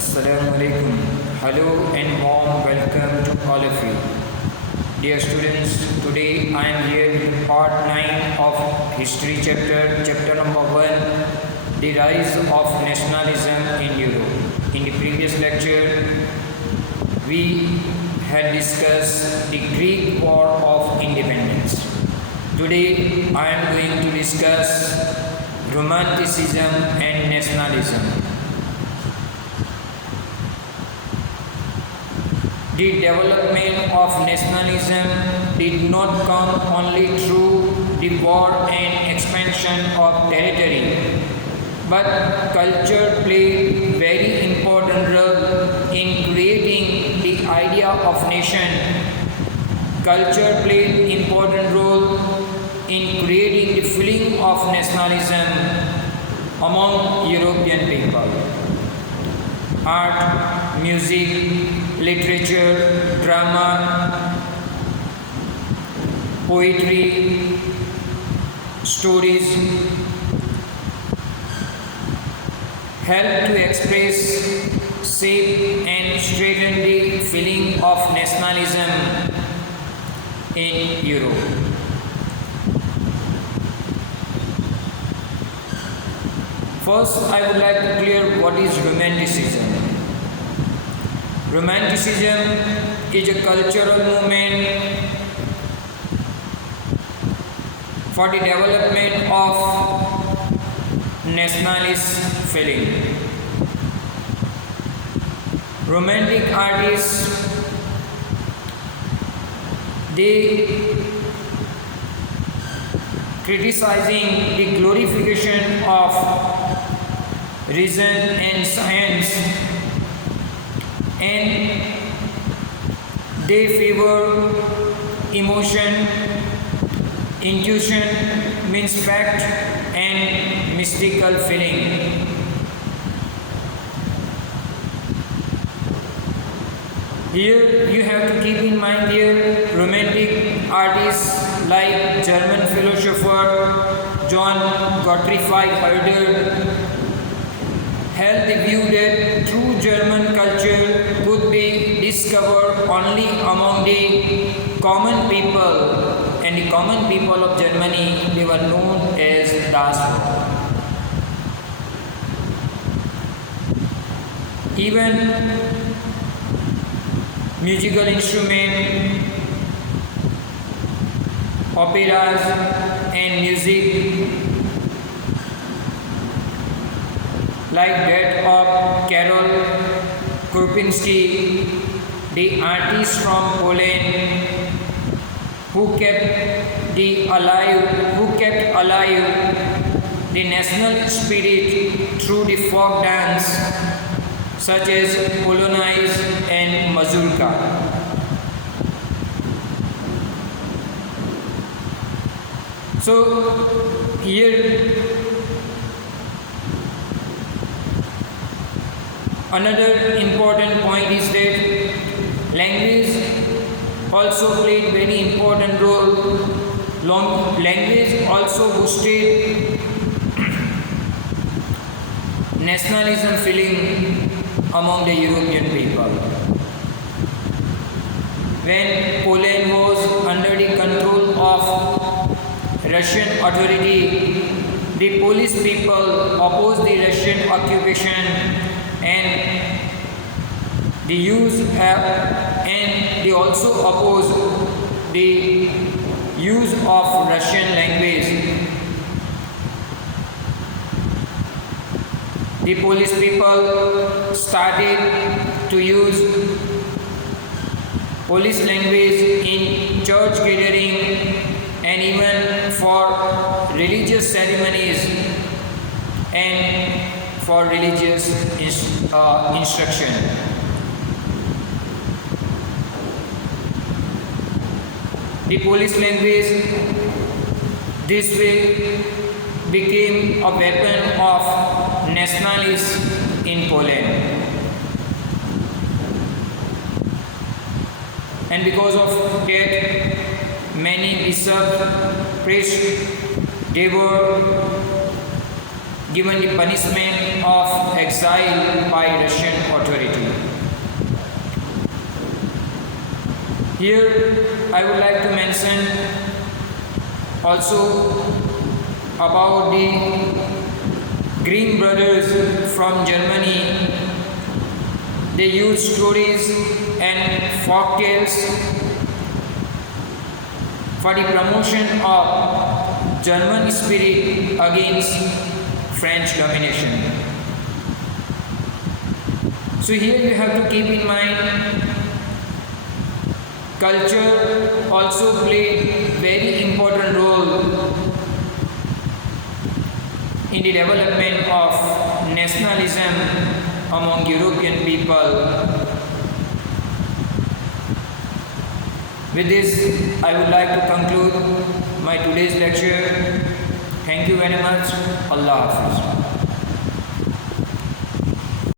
Assalamu alaikum. Hello and warm welcome to all of you. Dear students, today I am here with part 9 of history chapter number 1, the rise of nationalism in Europe. In the previous lecture, we had discussed the Greek War of Independence. Today I am going to discuss Romanticism and nationalism. The development of nationalism did not come only through the war and expansion of territory, but culture played very important role in creating the idea of nation. Culture played important role in creating the feeling of nationalism among European people. Art, music, literature, drama, poetry, stories help to express, shape and strengthen the feeling of nationalism in Europe. First, I would like to clear what is Romanticism. Romanticism is a cultural movement for the development of nationalist feeling. Romantic artists, they criticizing the glorification of reason and science, and they favor emotion, intuition means fact, and mystical feeling. Here you have to keep in mind here romantic artists like German philosopher John Gottfried Herder held the view that true German culture could be discovered only among the common people, and the common people of Germany, they were known as Das Volk. Even musical instrument, operas and music like that of Karol Krupinski, the artist from Poland who kept alive the national spirit through the folk dance such as Polonaise and Mazurka. So here another important point is that language also played very important role. Language also boosted nationalism feeling among the European people. When Poland was under the control of Russian authority, the Polish people opposed the Russian occupation and they also opposed the use of Russian language. The Polish people started to use Polish language in church gathering and even for religious ceremonies and for religious instruction. The Polish language this way became a weapon of nationalists in Poland. And because of that, many bishops, priests, they were given the punishment of exile by Russian authorities. Here I would like to mention also about the Green Brothers from Germany. They use stories and folk tales for the promotion of German spirit against French domination. So here you have to keep in mind, culture also played very important role in the development of nationalism among European people. With this, I would like to conclude my today's lecture. Thank you very much. Allah Hafiz.